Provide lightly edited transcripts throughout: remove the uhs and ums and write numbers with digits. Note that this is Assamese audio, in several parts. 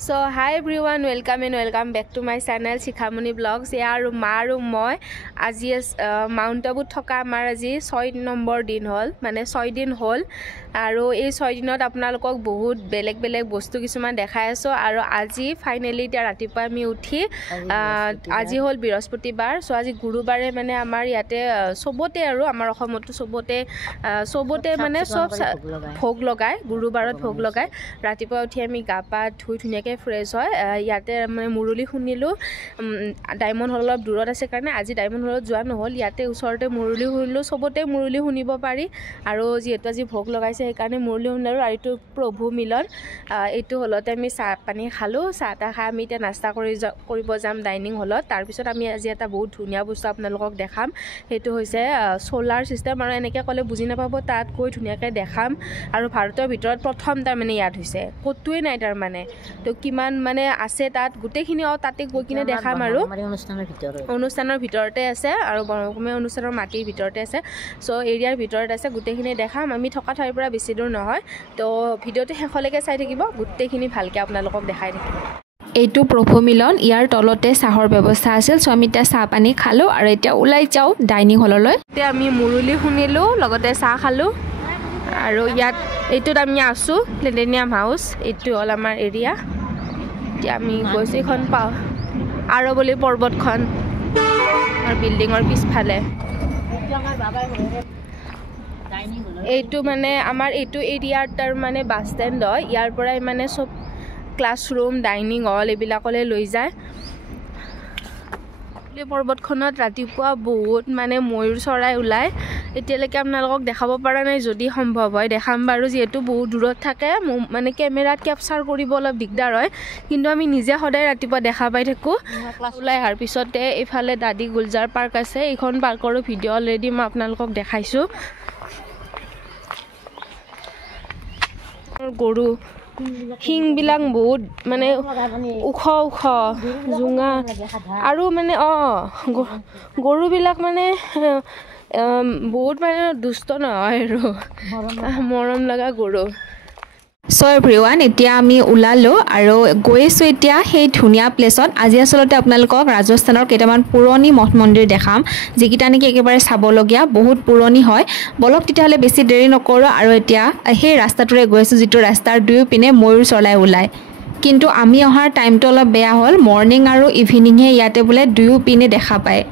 So hi everyone, welcome back to my channel Shikhamoni Vlogs. Yaru maru moi আজি মাউণ্ট আবুত থকা আমাৰ আজি 6 নম্বৰ দিন হল মানে 6 দিন হল আৰু এই 6 দিনত আপোনালোকক বহুত বেলেগ বস্তু কিছুমান দেখাই আছো আৰু আজি ফাইনালি এতিয়া ৰাতিপুৱা আমি উঠি আজি হল বৃহস্পতিবাৰ সো আজি গুৰুবাৰে মানে আমাৰ ইয়াতে সবতে আৰু আমাৰ অসমতো সবতে মানে সব ভোগ লগায় গুৰুবাৰত ভোগ লগায় ৰাতিপুৱা উঠি আমি গা পা ধুই ধুনিয়াকে ফ্ৰেছ হয় ইয়াতে মানে মুৰুলি শুনিলো ডায়মণ্ড হল অলপ দূৰত আছে কাৰণে আজি ডায়মণ্ড হলত যোৱা নহল ইয়াতে ওচৰতে মুৰুলি শুনিলো সবতে মুৰুলি শুনিব পাৰি আৰু যেহেতু আজি ভোগ লগাইছে সেই কাৰণে মুৰুলি শুনিলো আৰু এইটো প্ৰভু মিলন এইটো হলতে আমি চাহ পানী খালো চাহ তা খাই আমি এতিয়া নাস্তা কৰিব যাম ডাইনিং হলত তাৰ পিছত আমি আজি এটা বহুত ধুনিয়া বস্তু আপোনালোকক দেখাম সেইটো হৈছে সোলাৰ সিস্টেম আৰু এনেকৈ ক'লে বুজি নাপাব তাত কৈ ধুনিয়াকৈ দেখাম আৰু ভাৰতৰ ভিতৰত প্ৰথম তাৰ মানে ইয়াত হৈছে কতোৱে নাই তাৰ মানে তো কিমান মানে আছে তাত গোটেইখিনি তাতে গৈ কিনে দেখাম আৰু অনুষ্ঠানৰ ভিতৰতে আছে আৰু বৰকমে অনুষ্ঠানৰ মাটিৰ ভিতৰতে আছে সো এৰিয়াৰ ভিতৰত আছে গোটেইখিনি দেখাম আমি থকা ঠাইৰ পৰা বেছি দূৰ নহয় তো ভিডিঅ'টো শেষলৈকে চাই থাকিব গোটেইখিনি ভালকৈ আপোনালোকক দেখাই থাকিব এইটো প্ৰভু মিলন ইয়াৰ তলতে চাহৰ ব্যৱস্থা আছিল সো আমি এতিয়া চাহ পানী খালো আৰু এতিয়া ওলাই যাও ডাইনিং হললৈ এতিয়া আমি মুৰুলি শুনিলো লগতে চাহ খালো আৰু ইয়াত এইটোত আমি আছো প্লেনেৰিয়াম হাউস এইটো হল আমাৰ এৰিয়া এতিয়া আমি গৈছো এখন পাওঁ আৰৱলী পৰ্বতখন আৰু বিল্ডিঙৰ পিছফালে এইটো মানে আমাৰ এইটো এৰিয়াৰ তাৰ মানে বাছ ষ্টেণ্ড হয় ইয়াৰ পৰাই মানে সব ক্লাছৰুম ডাইনিং হল এইবিলাকলৈ লৈ যায় পৰ্বতখনত ৰাতিপুৱা বহুত মানে ময়ূৰ চৰাই ওলায় এতিয়ালৈকে আপোনালোকক দেখাব পৰা নাই যদি সম্ভৱ হয় দেখাম বাৰু যিহেতু বহুত দূৰত থাকে মানে কেমেৰাত কেপচাৰ কৰিব অলপ দিগদাৰ হয় কিন্তু আমি নিজে সদায় ৰাতিপুৱা দেখা পাই থাকোঁ ওলাই অহাৰ পিছতে এইফালে দাদি গুলজাৰ পাৰ্ক আছে এইখন পাৰ্কৰো ভিডিঅ' অলৰেডি মই আপোনালোকক দেখাইছোঁ গৰু শিংবিলাক বহুত মানে ওখ জোঙা আৰু মানে গৰুবিলাক মানে বহুত মানে দুষ্ট নহয় আৰু মৰম লগা গৰু সো এভৰিৱান এতিয়া আমি ওলালো আৰু গৈছো এতিয়া সেই ধুনীয়া প্লেছত আজি আচলতে আপোনালোকক ৰাজস্থানৰ কেইটামান পুৰণি মঠ মন্দিৰ দেখাম যিকেইটা নেকি একেবাৰে চাবলগীয়া বহুত পুৰণি হয় বলক তেতিয়াহ'লে বেছি দেৰি নকৰোঁ আৰু এতিয়া সেই ৰাস্তাটোৰে গৈছো যিটো ৰাস্তাৰ দুয়ো পিনে ময়ূৰ চৰাই ওলায় কিন্তু আমি অহাৰ টাইমটো অলপ বেয়া হ'ল মৰ্ণিং আৰু ইভিনিংহে ইয়াতে বোলে দুয়ো পিনে দেখা পায়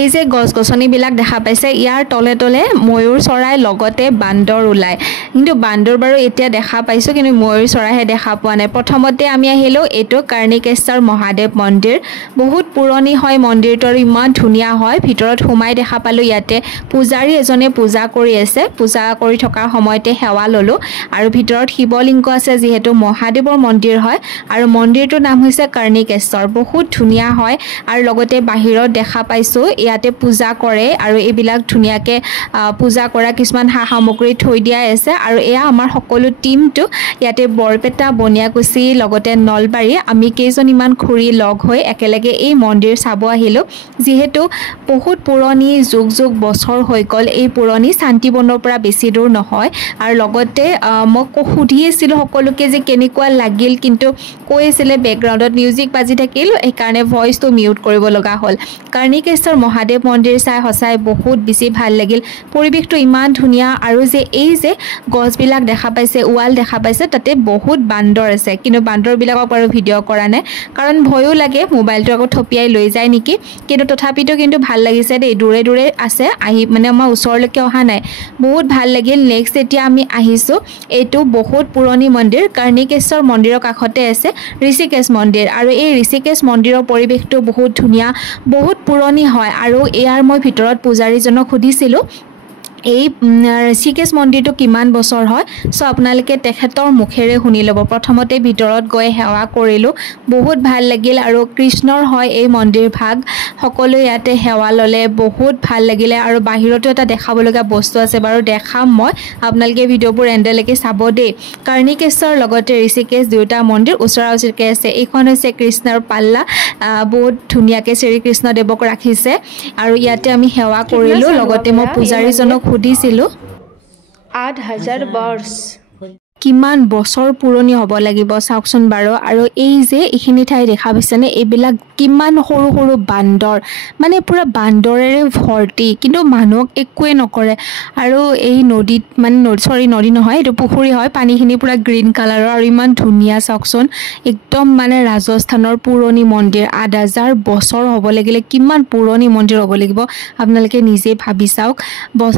এই যে গছ-গছনিবিলাক দেখা পাইছে ইয়াৰ তলে তলে ময়ূৰ চৰাই লগতে বান্দৰ ওলায় কিন্তু বান্দৰ বাৰু এতিয়া দেখা পাইছোঁ কিন্তু ময়ূৰ চৰাইহে দেখা পোৱা নাই প্ৰথমতে আমি আহিলোঁ এইটো কৰ্ণিকেশ্বৰ মহাদেৱ মন্দিৰ বহুত পুৰণি হয় মন্দিৰটো আৰু ইমান ধুনীয়া হয় ভিতৰত সোমাই দেখা পালোঁ ইয়াতে পূজাৰী এজনে পূজা কৰি আছে পূজা কৰি থকাৰ সময়তে সেৱা ল'লোঁ আৰু ভিতৰত শিৱলিংগ আছে যিহেতু মহাদেৱৰ মন্দিৰ হয় আৰু মন্দিৰটোৰ নাম হৈছে কৰ্ণিকেশ্বৰ বহুত ধুনীয়া হয় আৰু লগতে বাহিৰত দেখা পাইছোঁ ইয়াতে পূজা কৰে আৰু এইবিলাক ধুনীয়াকৈ পূজা কৰা কিছুমান সা সামগ্ৰী থৈ দিয়াই আছে আৰু এয়া আমাৰ সকলো টিমটো ইয়াতে বৰপেটা বনিয়াকুছি লগতে নলবাৰী আমি কেইজনীমান খুৰী লগ হৈ একেলগে এই মন্দিৰ চাব আহিলোঁ যিহেতু বহুত পুৰণি যুগ বছৰ হৈ গ'ল এই পুৰণি শান্তিবনৰ পৰা বেছি দূৰ নহয় আৰু লগতে মই সুধি আছিলোঁ সকলোকে যে কেনেকুৱা লাগিল কিন্তু কৈ আছিলে বেকগ্ৰাউণ্ডত মিউজিক বাজি থাকিল সেইকাৰণে ভইচটো মিউট কৰিব লগা হ'ল কৰ্ণিকেশ্বৰ মহাদেৱ মন্দিৰ চাই সঁচাই বহুত বেছি ভাল লাগিল পৰিৱেশটো ইমান ধুনীয়া আৰু যে এই যে গছবিলাক দেখা পাইছে ৱাল দেখা পাইছে তাতে বহুত বান্দৰ আছে কিন্তু বান্দৰবিলাকক বাৰু ভিডিঅ' কৰা নাই কাৰণ ভয়ো লাগে মোবাইলটো আকৌ থপিয়াই লৈ যায় নেকি কিন্তু তথাপিতো কিন্তু ভাল লাগিছে দেই দূৰে আছে আহি মানে আমাৰ ওচৰলৈকে অহা নাই বহুত ভাল লাগিল নেক্সট এতিয়া আমি আহিছোঁ এইটো বহুত পুৰণি মন্দিৰ কৰ্ণিকেশ্বৰ মন্দিৰৰ কাষতে আছে ঋষিকেশ মন্দিৰ আৰু এই ঋষিকেশ মন্দিৰৰ পৰিৱেশটো বহুত ধুনীয়া বহুত পুৰণি হয় আৰু ইয়াৰ মই ভিতৰত পূজাৰীজনক সুধিছিলোঁ এই ঋষিকেশ মন্দিৰটো কিমান বছৰ হয় সো আপোনালোকে তেখেতৰ মুখেৰে শুনি ল'ব প্ৰথমতে ভিতৰত গৈ সেৱা কৰিলোঁ বহুত ভাল লাগিল আৰু কৃষ্ণৰ হয় এই মন্দিৰ ভাগ সকলো ইয়াতে সেৱা ল'লে বহুত ভাল লাগিলে আৰু বাহিৰতো এটা দেখাবলগীয়া বস্তু আছে বাৰু দেখাম মই আপোনালোকে ভিডিঅ'বোৰ এণ্ডলৈকে চাব দেই কৰ্ণিকেশ্বৰ লগতে ঋষিকেশ দুয়োটা মন্দিৰ ওচৰা ওচৰিকৈ আছে এইখন হৈছে কৃষ্ণৰ পাল্লা বহুত ধুনীয়াকৈ শ্ৰীকৃষ্ণদেৱক ৰাখিছে আৰু ইয়াতে আমি সেৱা কৰিলোঁ লগতে মই পূজাৰীজনক সুধিছিলোঁ 8000 বৰ্ষ কিমান বছৰ পুৰণি হ'ব লাগিব চাওকচোন বাৰু আৰু এই যে এইখিনি ঠাই দেখা পাইছেনে এইবিলাক কিমান সৰু সৰু বান্দৰ মানে পুৰা বান্দৰেৰে ভৰ্তি কিন্তু মানুহক একোৱে নকৰে আৰু এই নদীত মানে নদী নহয় এইটো পুখুৰী হয় পানীখিনি পুৰা গ্ৰীণ কালাৰৰ আৰু ইমান ধুনীয়া চাওকচোন একদম মানে ৰাজস্থানৰ পুৰণি মন্দিৰ 8000 বছৰ হ'ব লাগিলে কিমান পুৰণি মন্দিৰ হ'ব লাগিব আপোনালোকে নিজে ভাবি চাওক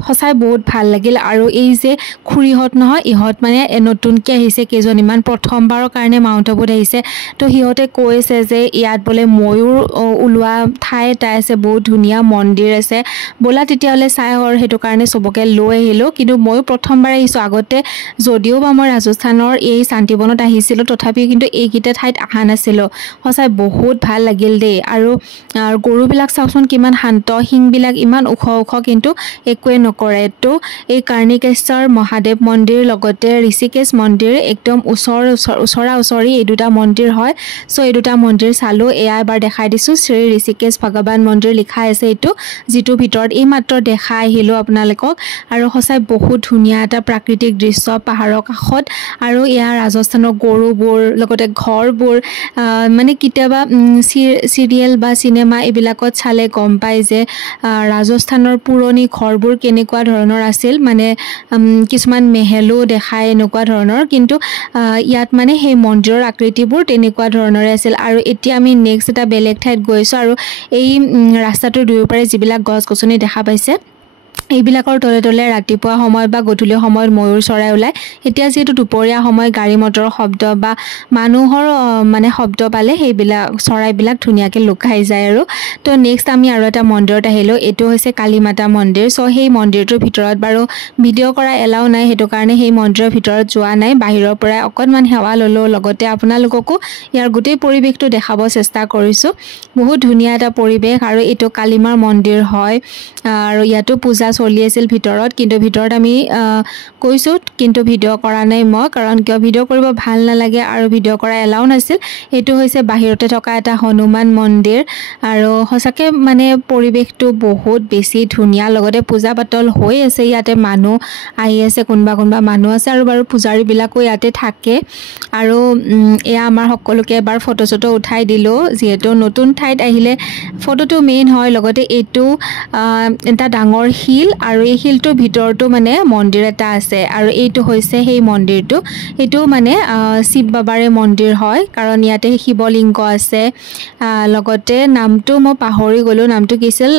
সঁচাই বহুত ভাল লাগিল আৰু এই যে খুৰীহঁত নহয় ইহঁত মানে নতুনকৈ আহিছে কেইজনীমান প্ৰথমবাৰৰ কাৰণে মাউণ্ট আবুত আহিছে তো সিহঁতে কৈছে যে ইয়াত বোলে ময়ূৰ ওলোৱা ঠাই এটা আছে বহুত ধুনীয়া মন্দিৰ আছে ব'লা তেতিয়াহ'লে চাই আৰু সেইটো কাৰণে চবকে লৈ আহিলোঁ কিন্তু ময়ো প্ৰথমবাৰ আহিছোঁ আগতে যদিও বা মই ৰাজস্থানৰ এই শান্তিবনত আহিছিলোঁ তথাপিও কিন্তু এইকেইটা ঠাইত অহা নাছিলোঁ সঁচাই বহুত ভাল লাগিল দেই আৰু গৰুবিলাক চাওকচোন কিমান শান্ত শিংবিলাক ইমান ওখ ওখ কিন্তু একোৱে নকৰে তো এই কৰ্ণিকেশ্বৰ মহাদেৱ মন্দিৰ লগতে ঋষিকেশ মন্দিৰ একদম ওচৰা ওচৰি এই দুটা মন্দিৰ হয় সো এই দুটা মন্দিৰ চালোঁ এয়া এবাৰ দেখাই দিছোঁ শ্ৰী ঋষিকেশ ভগৱান মন্দিৰ লিখা আছে এইটো যিটো ভিতৰত এই মাত্ৰ দেখাই আহিলোঁ আপোনালোকক আৰু সঁচাই বহুত ধুনীয়া এটা প্ৰাকৃতিক দৃশ্য পাহাৰৰ কাষত আৰু ইয়াৰ ৰাজস্থানৰ গৰুবোৰ লগতে ঘৰবোৰ মানে কেতিয়াবা চিৰিয়েল বা চিনেমা এইবিলাকত চালে গম পায় যে ৰাজস্থানৰ পুৰণি ঘৰবোৰ কেনেকুৱা ধৰণৰ আছিল মানে কিছুমান মেহেলো দেখায় এনেকুৱা ধৰণৰ কিন্তু ইয়াত মানে সেই মন্দিৰৰ আকৃতিবোৰ তেনেকুৱা ধৰণৰে আছিল আৰু এতিয়া আমি নেক্সট এটা বেলেগ ঠাইত গৈছোঁ আৰু এই ৰাস্তাটোৰ দুয়োপাৰে যিবিলাক গছ গছনি দেখা পাইছে এইবিলাকৰ তলে তলে ৰাতিপুৱা সময়ত বা গধূলি সময়ত ময়ূৰ চৰাই ওলায় এতিয়া যিহেতু দুপৰীয়া সময় গাড়ী মটৰৰ শব্দ বা মানুহৰ মানে শব্দ পালে সেইবিলাক চৰাইবিলাক ধুনীয়াকৈ লুকাই যায় আৰু তো নেক্সট আমি আৰু এটা মন্দিৰত আহিলোঁ এইটো হৈছে কালী মাতা মন্দিৰ চ' সেই মন্দিৰটোৰ ভিতৰত বাৰু ভিডিঅ' কৰা এলাও নাই সেইটো কাৰণে সেই মন্দিৰৰ ভিতৰত যোৱা নাই বাহিৰৰ পৰাই অকণমান সেৱা ল'লোঁ লগতে আপোনালোককো ইয়াৰ গোটেই পৰিৱেশটো দেখাব চেষ্টা কৰিছোঁ বহুত ধুনীয়া এটা পৰিৱেশ আৰু এইটো কালীমাৰ মন্দিৰ হয় আৰু ইয়াতো পূজা চলি আছিল ভিতৰত কিন্তু ভিতৰত আমি কৈছোঁ কিন্তু ভিডিঅ' কৰা নাই মই কাৰণ কিয় ভিডিঅ' কৰিব ভাল নালাগে আৰু ভিডিঅ' কৰা এলাও নাছিল এইটো হৈছে বাহিৰতে থকা এটা হনুমান মন্দিৰ আৰু সঁচাকৈ মানে পৰিৱেশটো বহুত বেছি ধুনীয়া লগতে পূজা পাতল হৈ আছে ইয়াতে মানুহ আহি আছে কোনোবা মানুহ আছে আৰু বাৰু পূজাৰীবিলাকো ইয়াতে থাকে আৰু এয়া আমাৰ সকলোকে এবাৰ ফটো চটো উঠাই দিলোঁ যিহেতু নতুন ঠাইত আহিলে ফটোটো মেইন হয় লগতে এইটো এটা ডাঙৰ শিল আৰু এই শিলটোৰ ভিতৰতো মানে মন্দিৰ এটা আছে আৰু এইটো হৈছে সেই মন্দিৰটো এইটো মানে শিৱ বাবাৰে মন্দিৰ হয় কাৰণ ইয়াতে শিৱলিংগ আছে লগতে নামটো মই পাহৰি গ'লোঁ নামটো কি আছিল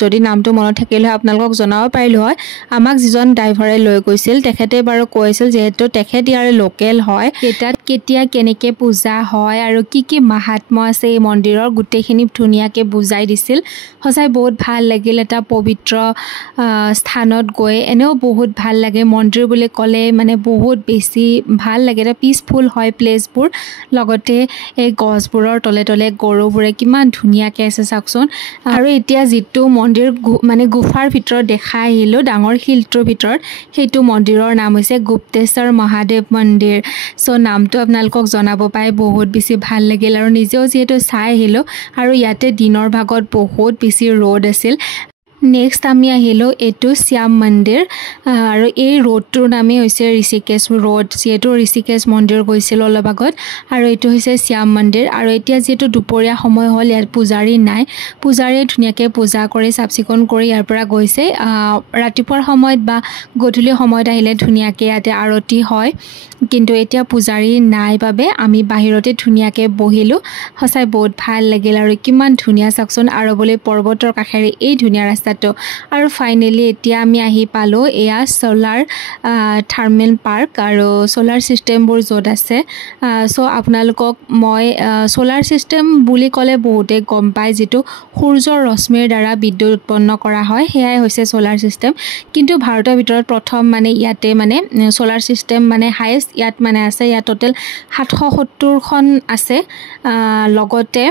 যদি নামটো মনত থাকিলে আপোনালোকক জনাব পাৰিলোঁ হয় আমাক যিজন ড্ৰাইভাৰে লৈ গৈছিল তেখেতে বাৰু কৈছিল যিহেতু তেখেত ইয়াৰ লোকেল হয় তাত কেতিয়া কেনেকৈ পূজা হয় আৰু কি মাহাত্ম্য আছে এই মন্দিৰৰ গোটেইখিনি ধুনীয়াকৈ বুজাই দিছিল সঁচাই বহুত ভাল লাগিল এটা পবিত্ৰ স্থানত গৈ এনেও বহুত ভাল লাগে মন্দিৰ বুলি ক'লে মানে বহুত বেছি ভাল লাগে এটা পিচফুল হয় প্লেচবোৰ লগতে এই গছবোৰৰ তলে তলে গৰুবোৰে কিমান ধুনীয়াকৈ আছে চাওকচোন আৰু এতিয়া যিটো মন্দিৰ মানে গুফাৰ ভিতৰত দেখাই আহিলোঁ ডাঙৰ শিলটোৰ ভিতৰত সেইটো মন্দিৰৰ নাম হৈছে গুপ্তেশ্বৰ মহাদেৱ মন্দিৰ চ' নামটো আপোনালোকক জনাব পাই বহুত বেছি ভাল লাগিল আৰু নিজেও যিহেতু চাই আহিলোঁ আৰু ইয়াতে দিনৰ ভাগত বহুত বেছি ৰ'দ আছিল নেক্সট আমি আহিলোঁ এইটো শ্যাম মন্দিৰ আৰু এই ৰোডটোৰ নামেই হৈছে ঋষিকেশ ৰোড যিহেতু ঋষিকেশ মন্দিৰ গৈছিলোঁ অলপ আগত আৰু এইটো হৈছে শ্যাম মন্দিৰ আৰু এতিয়া যিহেতু দুপৰীয়া সময় হ'ল ইয়াত পূজাৰী নাই পূজাৰীয়ে ধুনীয়াকৈ পূজা কৰি চাফ চিকুণ কৰি ইয়াৰ পৰা গৈছে ৰাতিপুৱাৰ সময়ত বা গধূলি সময়ত আহিলে ধুনীয়াকৈ ইয়াতে আৰতি হয় কিন্তু এতিয়া পূজাৰী নাই বাবে আমি বাহিৰতে ধুনীয়াকৈ বহিলোঁ সঁচাই বহুত ভাল লাগিল আৰু কিমান ধুনীয়া চাওকচোন আৰৱলী পৰ্বতৰ কাষেৰে এই ধুনীয়া ৰাস্তা এৰিয়াটো আৰু ফাইনেলি এতিয়া আমি আহি পালোঁ এয়া সোলাৰ থাৰ্মেল পাৰ্ক আৰু সোলাৰ চিষ্টেমবোৰ য'ত আছে সো আপোনালোকক মই সোলাৰ চিষ্টেম বুলি ক'লে বহুতে গম পায় যিটো সূৰ্যৰ ৰশ্মিৰ দ্বাৰা বিদ্যুৎ উৎপন্ন কৰা হয় সেয়াই হৈছে সোলাৰ চিষ্টেম কিন্তু ভাৰতৰ ভিতৰত প্ৰথম মানে ইয়াতে মানে সোলাৰ চিষ্টেম মানে হাইয়েষ্ট ইয়াত মানে আছে ইয়াত টোটেল 770খন আছে লগতে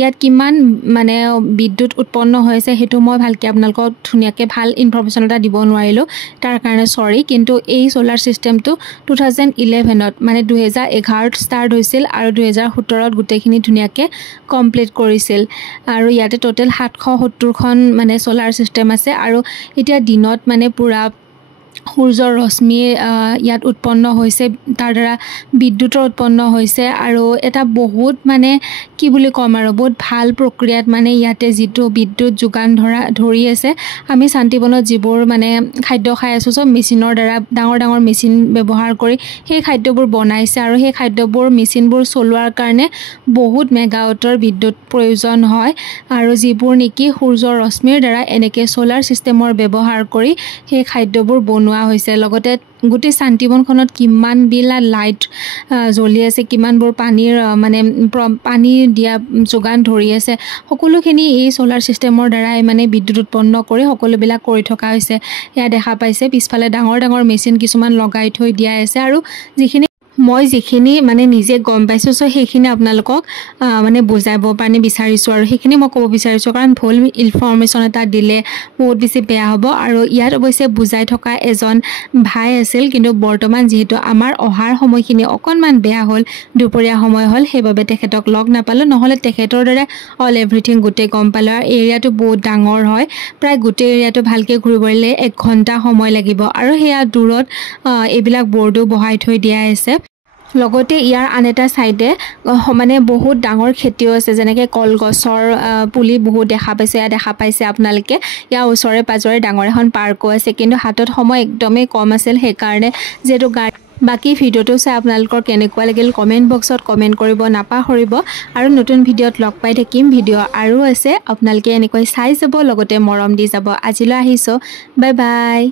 ইয়াত কিমান মানে বিদ্যুৎ উৎপন্ন হৈছে হেতু মই ভালকৈ আপোনালোকক ধুনীয়াকৈ ভাল ইনফৰমেশ্যন এটা দিব নোৱাৰিলোঁ তাৰ কাৰণে সৰি কিন্তু এই সোলাৰ চিষ্টেমটো 2011ত মানে 2011ত ষ্টাৰ্ট হৈছিল আৰু 2017ত গোটেইখিনি ধুনীয়াকৈ কমপ্লিট কৰিছিল আৰু ইয়াতে টোটেল 770খন মানে সোলাৰ চিষ্টেম আছে আৰু এতিয়া দিনত মানে পুৰা সূৰ্যৰ ৰশ্মি ইয়াত উৎপন্ন হৈছে তাৰ দ্বাৰা বিদ্যুতৰ উৎপন্ন হৈছে আৰু এটা বহুত মানে কি বুলি ক'ম আৰু বহুত ভাল প্ৰক্ৰিয়াত মানে ইয়াতে যিটো বিদ্যুৎ যোগান ধৰি আছে আমি শান্তিবনত যিবোৰ মানে খাদ্য খাই আছোঁ সব মেচিনৰ দ্বাৰা ডাঙৰ ডাঙৰ মেচিন ব্যৱহাৰ কৰি সেই খাদ্যবোৰ বনাইছে আৰু সেই খাদ্যবোৰ মেচিনবোৰ চলোৱাৰ কাৰণে বহুত মেগাৱাটৰ বিদ্যুৎ প্ৰয়োজন হয় আৰু যিবোৰ নেকি সূৰ্যৰ ৰশ্মিৰ দ্বাৰা এনেকৈ সোলাৰ চিষ্টেমৰ ব্যৱহাৰ কৰি সেই খাদ্যবোৰ বনোৱা হৈছে লগতে গোটেই শান্তিবনখনত কিমান বিলা লাইট জ্বলি আছে কিমানবোৰ পানীৰ মানে পানী দিয়া যোগান ধৰি আছে সকলোখিনি এই সোলাৰ চিষ্টেমৰ দ্বাৰাই মানে বিদ্যুৎ উৎপন্ন কৰি সকলোবিলাক কৰি থকা হৈছে এয়া দেখা পাইছে পিছফালে ডাঙৰ ডাঙৰ মেচিন কিছুমান লগাই থৈ দিয়া আছে আৰু যিখিনি মানে নিজে গম পাইছোঁ সো সেইখিনি আপোনালোকক মানে বুজাব পাৰি বিচাৰিছোঁ আৰু সেইখিনি মই ক'ব বিচাৰিছোঁ কাৰণ ভুল ইনফৰমেশ্যন এটা দিলে বহুত বেছি বেয়া হ'ব আৰু ইয়াত অৱশ্যে বুজাই থকা এজন ভাই আছিল কিন্তু বৰ্তমান যিহেতু আমাৰ অহাৰ সময়খিনি অকণমান বেয়া হ'ল দুপৰীয়া সময় হ'ল সেইবাবে তেখেতক লগ নাপালোঁ নহ'লে তেখেতৰ দৰে অল এভৰিথিং গোটেই গম পালোঁ আৰু এৰিয়াটো বহুত ডাঙৰ হয় প্ৰায় গোটেই এৰিয়াটো ভালকৈ ঘূৰিবলৈ 1 ঘণ্টা সময় লাগিব আৰু সেয়া দূৰত এইবিলাক বৰ্ডো বহাই থৈ দিয়া আছে লগতে ইয়াৰ আন এটা সাইডে মানে বহুত ডাঙৰ খেতিও আছে যেনেকৈ কলগছৰ পুলি বহুত দেখা পাইছে আপোনালোকে ইয়াৰ ওচৰে পাজৰে ডাঙৰ এখন পাৰ্কো আছে কিন্তু হাতত সময় একদমেই কম আছিল সেইকাৰণে যেটো বাকি ভিডিওটো চাই আপোনালোকৰ কেনেকুৱা লাগিল কমেন্ট বক্সত কমেন্ট কৰিব নাপাহৰিব আৰু নতুন ভিডিওত লগ পাই থাকিম ভিডিও আৰু আছে আপোনালোকে এনেকৈ চাই যাব লগতে মৰম দি যাব আজিলৈ আহিছো বাই বাই